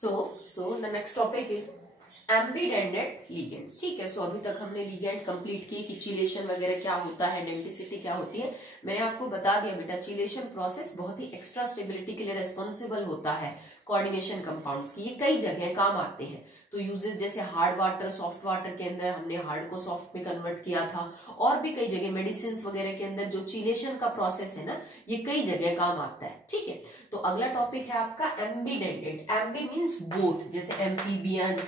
So the next topic is ambidentate ligands. ठीक है, सो अभी तक हमने लिगेंड कंप्लीट की कि चिलेशन वगैरह क्या होता है, डेंटिसिटी क्या होती है। मैंने आपको बता दिया बेटा, चिलेशन प्रोसेस बहुत ही एक्स्ट्रा स्टेबिलिटी के लिए रिस्पॉन्सिबल होता है कोऑर्डिनेशन कंपाउंड्स की। ये कई जगह काम आते हैं। तो यूजेस जैसे हार्ड वाटर, सॉफ्ट वाटर के अंदर हमने हार्ड को सॉफ्ट में कन्वर्ट किया था, और भी कई जगह मेडिसिन वगैरह के अंदर जो चिलेशन का प्रोसेस है ना, ये कई जगह काम आता है। ठीक है, तो अगला टॉपिक है आपका एम्बीडेंडेंट। एम्बी मीन्स बोथ, जैसे एम्फीबियन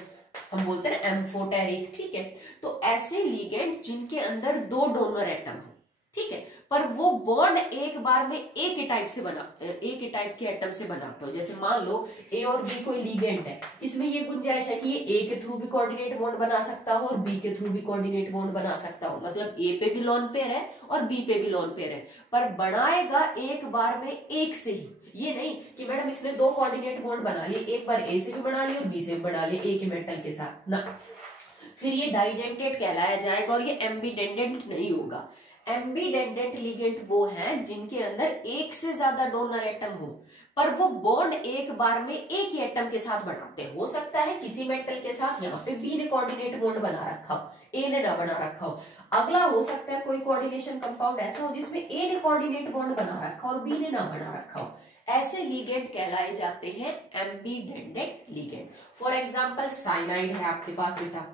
हम बोलते हैं एम्फोटेरिक। ठीक है, तो ऐसे लिगेंड जिनके अंदर दो डोनर एटम हो, ठीक है, पर वो बॉन्ड एक बार में एक ही टाइप के एटम से बनाते हो। जैसे मान लो ए और बी कोई लिगेंड है, इसमें ये गुंजाइश है कि ये ए के थ्रू भी कोऑर्डिनेट बॉन्ड बना सकता हो और बी के थ्रू भी कोऑर्डिनेट बॉन्ड बना सकता हो। मतलब ए पे भी लोन पेयर है और बी पे भी लोन पेयर है, पर बनाएगा एक बार में एक से ही। ये नहीं कि मैडम इसने दो कोऑर्डिनेट बॉन्ड बना लिए, एक बार ए से भी बना लिए और बी से भी बना लिए एक ही मेटल के साथ ना, फिर ये डाइडेंटेड कहलाया जाएगा और ये एम्बीडेंडेंट नहीं होगा। एम्बीडेंडेंट लिगेंड वो है जिनके अंदर एक से ज्यादा डोनर एटम हो, पर वो बॉन्ड एक बार में एक ही एटम के साथ बनाते हैं। हो सकता है किसी मेटल के साथ यहाँ पे बी ने कोऑर्डिनेट बॉन्ड बना रखा हो, ए ने ना बना रखा हो। अगला हो सकता है कोई कोऑर्डिनेशन कंपाउंड ऐसा हो जिसमें ए ने कोऑर्डिनेट बॉन्ड बना रखा हो और बी ने ना बना रखा हो। ऐसे लिगेंड कहलाए जाते हैं एम्बीडेंडेंट लिगेंड। फॉर एग्जाम्पल साइनाइड है आपके पास बेटा,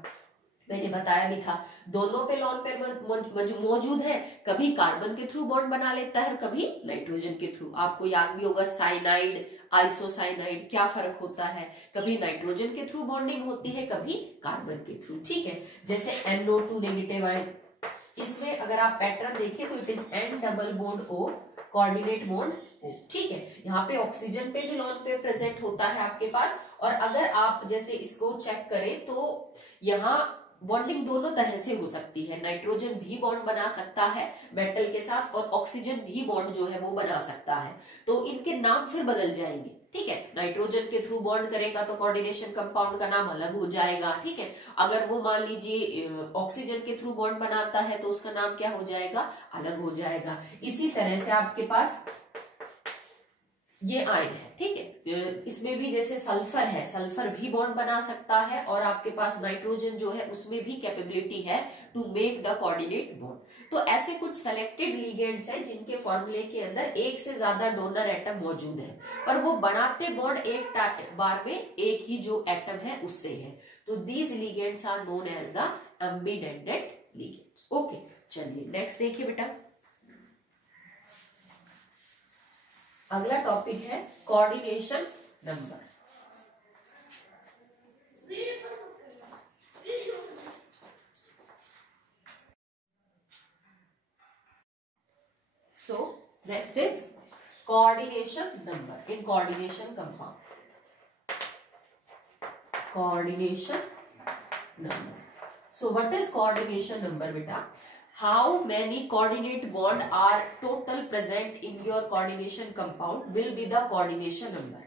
मैंने बताया भी था, दोनों पे लोन पेयर मौजूद है। कभी कार्बन के थ्रू बॉन्ड बना लेता है और कभी नाइट्रोजन के थ्रू। आपको याद भी होगा साइनाइड, आइसोसाइनाइड क्या फर्क होता है, कभी नाइट्रोजन के थ्रू बॉन्डिंग होती है, कभी कार्बन के थ्रू। ठीक है, जैसे NO2 नेगेटिव आयन, इसमें अगर आप पैटर्न देखें तो it is N double bond O, coordinate bond O। ठीक है, यहाँ पे ऑक्सीजन पे भी लोन पेयर प्रेजेंट होता है आपके पास। और अगर आप जैसे इसको चेक करें तो यहाँ बॉन्डिंग दोनों तरह से हो सकती है। नाइट्रोजन भी बॉन्ड बना सकता है मेटल के साथ और ऑक्सीजन भी बॉन्ड जो है वो बना सकता है। तो इनके नाम फिर बदल जाएंगे। ठीक है, नाइट्रोजन के थ्रू बॉन्ड करेगा तो कोऑर्डिनेशन कंपाउंड का नाम अलग हो जाएगा। ठीक है, अगर वो मान लीजिए ऑक्सीजन के थ्रू बॉन्ड बनाता है तो उसका नाम क्या हो जाएगा, अलग हो जाएगा। इसी तरह से आपके पास ये आयन है। ठीक है, इसमें भी जैसे सल्फर है, सल्फर भी बॉन्ड बना सकता है और आपके पास नाइट्रोजन जो है उसमें भी कैपेबिलिटी है to make the coordinate bond. तो ऐसे कुछ सेलेक्टेड लिगेंड्स हैं जिनके फॉर्मूले के अंदर एक से ज्यादा डोनर एटम मौजूद है, पर वो बनाते बॉन्ड एक बार में एक ही जो एटम है उससे है। तो these ligands are known as the ambidentate ligands. Okay, चलिए नेक्स्ट देखिए बेटा, अगला टॉपिक है coordination number. So next is coordination number in coordination compound. Coordination number, so what is coordination number बेटा? How many coordinate bond are total present in your coordination compound will be the coordination number।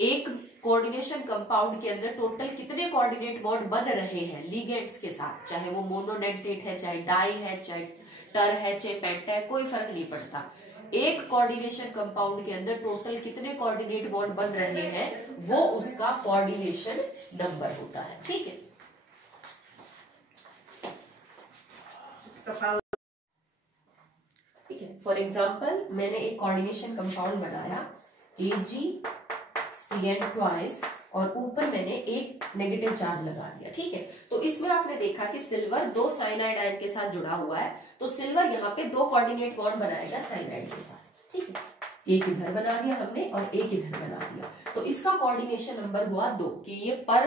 एक coordination compound के अंदर total कितने coordinate bond बन रहे हैं ligands के साथ, चाहे वो मोनोडेंटेट है, चाहे डाई है, चाहे टर है, चाहे पेंटा है, कोई फर्क नहीं पड़ता। एक कोऑर्डिनेशन कंपाउंड के अंदर टोटल कितने कोऑर्डिनेट बॉन्ड बन रहे हैं वो उसका कोऑर्डिनेशन नंबर होता है। ठीक है, ठीक है, फॉर एग्जाम्पल मैंने एक कोऑर्डिनेशन कंपाउंड बनाया AgCN ट्वाइस और ऊपर मैंने एक नेगेटिव चार्ज लगा दिया। ठीक है, तो इसमें आपने देखा कि सिल्वर दो साइनाइड आयन के साथ जुड़ा हुआ है, तो सिल्वर यहाँ पे दो कोऑर्डिनेट बॉन्ड बनाएगा साइनाइड के साथ। ठीक है, एक इधर बना दिया हमने और एक इधर बना दिया, तो इसका कोऑर्डिनेशन नंबर हुआ 2 कि ये पर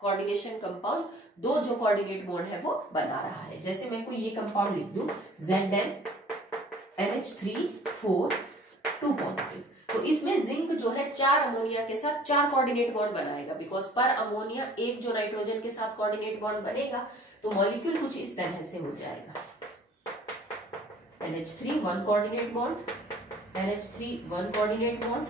कोऑर्डिनेशन कंपाउंड दो जो कोऑर्डिनेट बॉन्ड है वो बना रहा है। जैसे मैं कोई ये कंपाउंड लिख दूं ZnNH3 4 2 पॉजिटिव, तो इसमें जिंक जो है 4 अमोनिया के साथ 4 कोऑर्डिनेट बॉन्ड बनाएगा, बिकॉज पर अमोनिया एक जो नाइट्रोजन के साथ कोऑर्डिनेट बॉन्ड बनेगा तो मॉलिक्यूल कुछ इस तरह से हो जाएगा। NH3 1 coordinate bond, NH3 1 coordinate bond,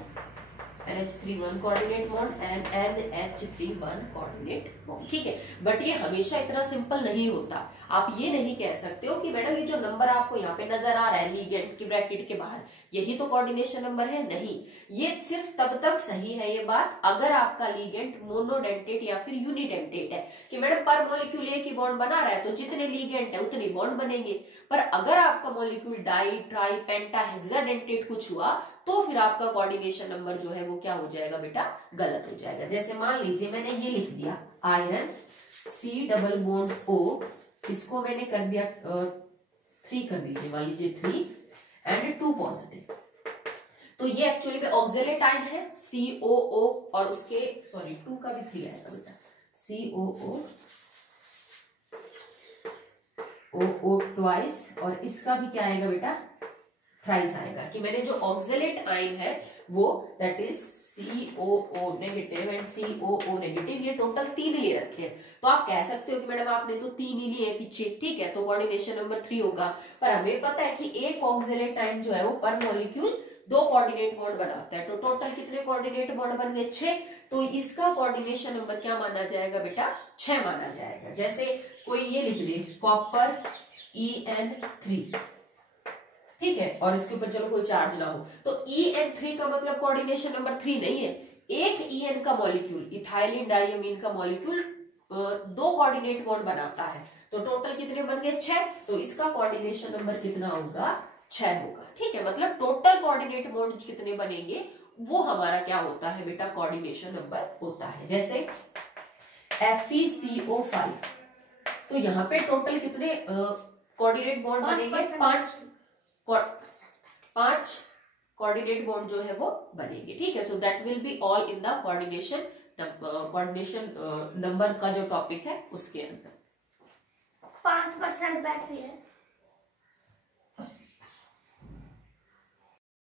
NH3 1 coordinate bond and NH3 1 coordinate bond, ठीक है। बट ये हमेशा इतना सिंपल नहीं होता। आप ये नहीं कह सकते हो कि मैडम ये जो नंबर आपको यहाँ पे नजर आ रहा है लिगेंड की ब्रैकेट के बाहर, यही तो कोऑर्डिनेशन नंबर है। नहीं, ये सिर्फ तब तक सही है ये बात अगर आपका लिगेंड मोनोडेंटेट या फिर यूनिडेंटेट है, कि मैडम पर मॉलिक्यूल एक ही बॉन्ड बना रहा है तो जितने लिगेंड है उतने बॉन्ड बनेंगे। पर अगर आपका मॉलिक्यूल डाई, ट्राई, पेंटा, हेक्साडेंटेट कुछ हुआ तो फिर आपका कोऑर्डिनेशन नंबर जो है वो क्या हो जाएगा बेटा, गलत हो जाएगा। जैसे मान लीजिए मैंने ये लिख दिया iron C double bond O, इसको मैंने कर दिया 3 कर दीजिए, मान लीजिए 3 एंड 2 पॉजिटिव। तो ये एक्चुअली में ऑक्जेलेट आयन है COO, और उसके 2 का भी 3 आएगा बेटा, COO OO ट्वाइस, और इसका भी क्या आएगा बेटा, थ्राइस आएगा। कि मैंने जो ऑक्जेलेट आयन है वो that is COO negative and COO negative, ये टोटल 3 ले रखे हैं। तो आप कह सकते हो कि मैडम आपने तो 3 ही लिए पीछे, ठीक है, तो कोऑर्डिनेशन नंबर 3 होगा। पर हमें पता है कि एक ऑक्जेलेट आयन जो है वो पर मॉलिक्यूल 2 कोऑर्डिनेट बॉन्ड बनाता है, तो टोटल कितने कोऑर्डिनेट बॉन्ड बन गए, 6। तो इसका कोऑर्डिनेशन नंबर क्या माना जाएगा बेटा, 6 माना जाएगा। जैसे कोई ये लिख ले कॉपर EN3, ठीक है, और इसके ऊपर चलो कोई चार्ज ना हो, तो EN3 का मतलब कोऑर्डिनेशन नंबर 3 नहीं है। एक EN का मॉलिक्यूल, इथाइलिन डाइअमीन का मॉलिक्यूल 2 कोऑर्डिनेट बॉन्ड बनाता है, तो टोटल कितने बन गए, 6। तो इसका कोऑर्डिनेशन नंबर कितना होगा, 6 होगा, ठीक है। मतलब टोटल कोऑर्डिनेट बॉन्ड कितने बनेंगे वो हमारा क्या होता है बेटा, कोऑर्डिनेशन नंबर होता है। जैसे FeCO5, तो यहाँ पे टोटल कितने कोऑर्डिनेट बॉन्ड बनेंगे, 5 कोऑर्डिनेट बॉन्ड जो है वो बनेंगे, ठीक है। So that will be all in the coordination number का जो टॉपिक है उसके अंदर। 5% बैटरी है।